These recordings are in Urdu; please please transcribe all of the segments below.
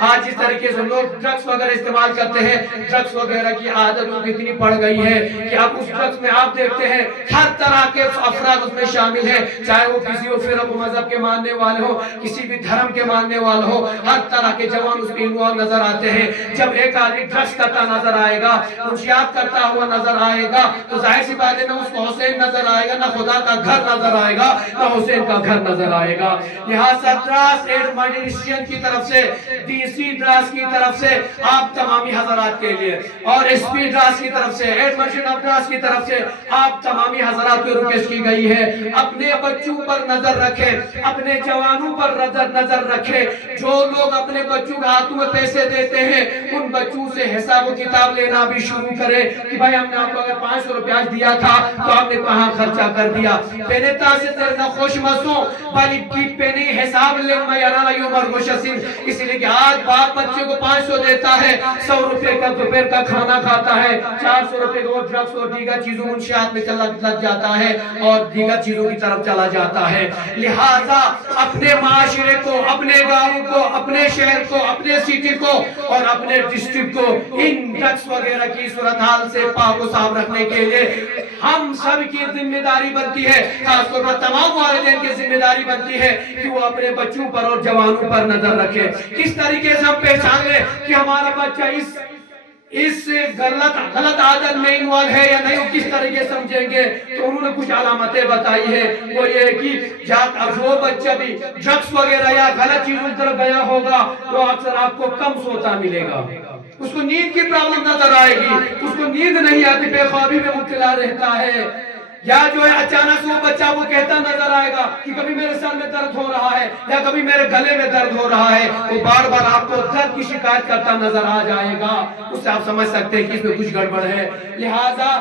آج جس طریقے سے لوگ ڈرگس وغیرہ استعمال کرتے ہیں، ڈرگس وغیرہ کی عادت ان کی اتنی پڑ گئی ہے کہ اب اس ڈرگس میں آپ دیکھتے ہیں ہر طرح کے افراد اس میں شامل ہیں، چاہے وہ کسی فرق و مذہب کے ماننے والے ہو، کسی بھی دھرم کے ماننے والے ہو، ہر طرح کے جوان اس میں انوالو نظر آتے ہیں۔ جب ایک آدمی ڈرگس کرتا نظر آئے گا، منشیات کرتا ہوا نظر آئے گا، تو ظاہر سی بات ہے نہ اس کو حسین نظر آئے گا، نہ خدا کا گھر نظر آئے گا، نہ حسین کا گھر نظر آئے گا۔ لہٰذا ڈرگس ایڈ مجلسین کی طرف سے، ڈی سی ڈرگس کی طرف سے آپ تمامی حضرات کے لیے، اور ایس پی ڈرگس کی طرف سے، ایڈ مجلسین آف ڈرگس کی طرف سے آپ تمامی حضرات کو ریکویسٹ کی گئی ہے، اپنے بچوں پر نظر رکھیں، اپنے جوانوں پر نظر رکھیں۔ جو لوگ اپنے بچوں کے ہاتھوں میں پیسے دیتے ہیں ان بچوں سے حساب و کتاب لینا بھی شروع کریں کہ بھائی ہم نے آپ کو اگر 500 روپیہ دیا تھا تو آپ نے کہاں خرچہ کر دیا۔ پہلے تاسے ترنا خوش مسوں بلی کی پہنے حساب لے میں یرانا یوں مرگوشسن، اس لئے کہ آج باپ بچے کو 500 دیتا ہے، 100 روپے کا دوپہر کا کھانا کھاتا ہے، 400 روپے کو ڈرگس اور دیگر چیزوں منشیات میں لگ جاتا ہے اور دیگر چیزوں کی طرف چلا جاتا ہے۔ لہٰذا اپنے معاشرے کو، اپنے گاؤں کو، اپنے شہر کو، اپنے سٹی کو اور اپنے ڈسٹرکٹ کو ان ڈرگس وغیرہ کی صورتحال سے پاک و صاف رکھنے کے لیے ہم سب کی ذمہ داری بنتی ہے، خاص طور پر تمام والدین کی ذمہ داری بنتی ہے کہ وہ اپنے بچوں پر اور جوانوں پر نظر رکھے۔ کس طریقے سے ہم پہچان لیں کہ ہمارا بچہ اس غلط عادت میں انوالو ہے یا نہیں، کس طریقے سمجھیں گے؟ تو انہوں نے کچھ علامتیں بتائی ہے، وہ یہ کہ جو بچہ بھی ڈرگس وغیرہ یا غلط چیزوں کی طرف گیا ہوگا وہ اکثر آپ کو کم سوتا ملے گا، اس کو نیند کی پرابلم نظر آئے گی، اس کو نیند نہیں آتی، بے خوابی میں مبتلا رہتا ہے، یا جو ہے اچانک سے وہ بچہ وہ کہتا نظر آئے گا کہ کبھی میرے سر میں درد ہو رہا ہے یا کبھی میرے گلے میں درد ہو رہا ہے، وہ بار بار آپ کو درد کی شکایت کرتا نظر آ جائے گا، اس سے آپ سمجھ سکتے ہیں کہ اس میں کچھ گڑبڑ ہے۔ لہٰذا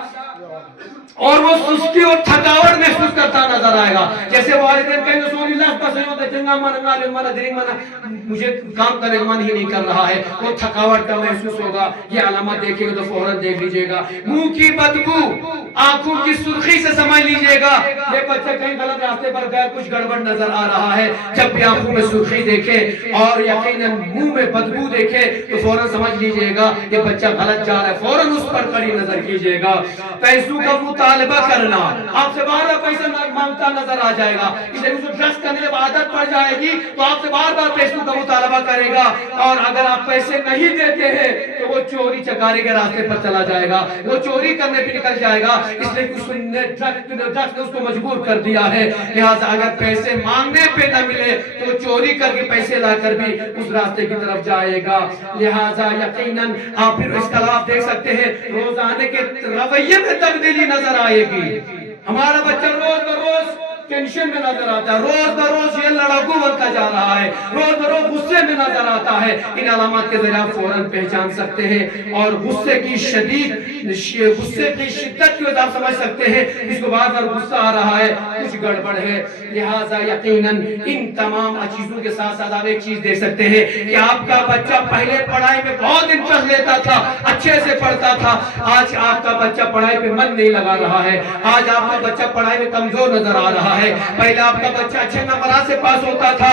اور وہ سستی اور تھکاوٹ محسوس کرتا نظر آئے گا، جیسے والدین کہیں رسول اللہ پسند ہوتا ہے چنگا مانا لمانا درنگ مانا، مجھے کام کرنے کا من ہی نہیں کر رہا ہے، وہ تھکاوٹ کا محسوس ہوگا۔ یہ علامات دیکھیں گے تو فوراً دیکھ لیجئے گا۔ منہ کی بدبو، آنکھوں کی سرخی سے سمجھ لیجئے گا یہ بچہ کہیں غلط راستے پر گیا، کچھ گڑبڑ نظر آ رہا ہے۔ جب بھی آنکھوں میں سرخی دیکھے اور یقیناً منہ میں بدبو دیکھے تو فوراً سمجھ لیجئے گا یہ بچہ غلط جا رہا ہے، فوراً اس پر کڑی نظر کیجئے گا۔ پیسوں کا مطالبہ کرنا، آپ سے بار بار پیسہ مانگتا نظر آ جائے گا، اس لیے اس کو ٹرسٹ کرنے جب عادت پڑ جائے گی تو آپ سے بار بار پیسوں کا مطالبہ کرے گا، اور اگر آپ پیسے نہیں دیتے ہیں تو وہ چوری چکاری کے راستے پر چلا جائے گا، وہ چوری کرنے پہ نکل جائے گا، اس لیے اس نے ڈرگس نے اس کو مجبور کر دیا ہے۔ لہٰذا اگر پیسے مانگنے پہ نہ ملے تو چوری کر کے پیسے لا کر بھی اس راستے کی طرف جائے گا۔ لہٰذا یقیناً آپ پھر اس کا آپ دیکھ سکتے ہیں روزانے کے رویے میں تبدیلی نظر آئے گی۔ ہمارا بچہ روز بروز ٹینشن میں نظر آتا ہے، روز بروز یہ لڑاکو بنتا جا رہا ہے، روز بروز غصے میں نظر آتا ہے۔ ان علامات کے ذریعے آپ فوراً پہچان سکتے ہیں اور غصے کی شدت کی وجہ آپ سمجھ سکتے ہیں اس کو بار بار غصہ آ رہا ہے، کچھ گڑبڑ ہے۔ لہٰذا یقیناً ان تمام چیزوں کے ساتھ ساتھ آپ ایک چیز دیکھ سکتے ہیں کہ آپ کا بچہ پہلے پڑھائی میں بہت انٹرسٹ لیتا تھا، اچھے سے پڑھتا تھا، آج آپ کا بچہ پڑھائی پہ من نہیں لگا رہا ہے، آج آپ کا بچہ پڑھائی میں کمزور نظر آ رہا ہے۔ پہلے آپ کا بچہ اچھے نمبرات سے پاس ہوتا تھا،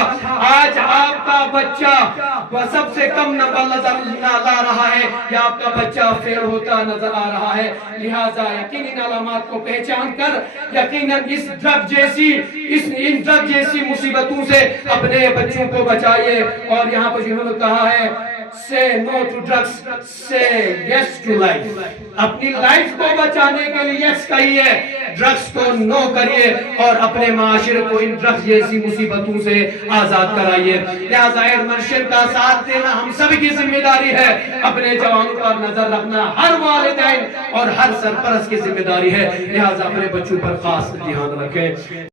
آج آپ کا بچہ سب سے کم نمبر نظر لا رہا ہے یا آپ کا بچہ فیل ہوتا نظر آ رہا ہے۔ لہٰذا یقین ان علامات کو پہچان کر یقیناً ان ڈرگ جیسی مصیبتوں سے اپنے بچوں کو بچائیے۔ اور یہاں پر انہوں نے کہا ہے say no to drugs, say yes to life. اپنی لائف کو بچانے کے لیے yes کہیے، ڈرگس کو نو کریے اور اپنے معاشرے کو ان ڈرگس جیسی مصیبتوں سے آزاد کرائیے۔ لہٰذا ایڈمنشن کا ساتھ دینا ہم سب کی ذمہ داری ہے، اپنے جوانوں پر نظر رکھنا ہر والدین اور ہر سرپرست کی ذمہ داری ہے، لہٰذا اپنے بچوں پر خاص دھیان رکھیں۔